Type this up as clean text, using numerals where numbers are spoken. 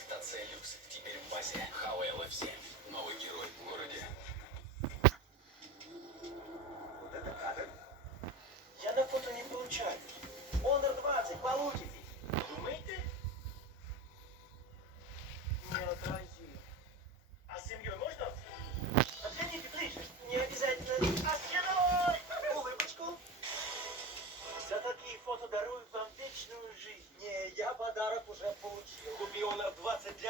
Станция Люкс. Теперь в базе ХВЛ-F7. Новый герой в городе. Вот это кадр. Я на фото не получаю. Honor 20 получите. Думаете? Не отразил. А с семьей можно? Подходите ближе. Не обязательно. А с женой! Улыбочку. За такие фото дарую вам вечную жизнь. Не, я подарок уже получил. Купи Honor 20 для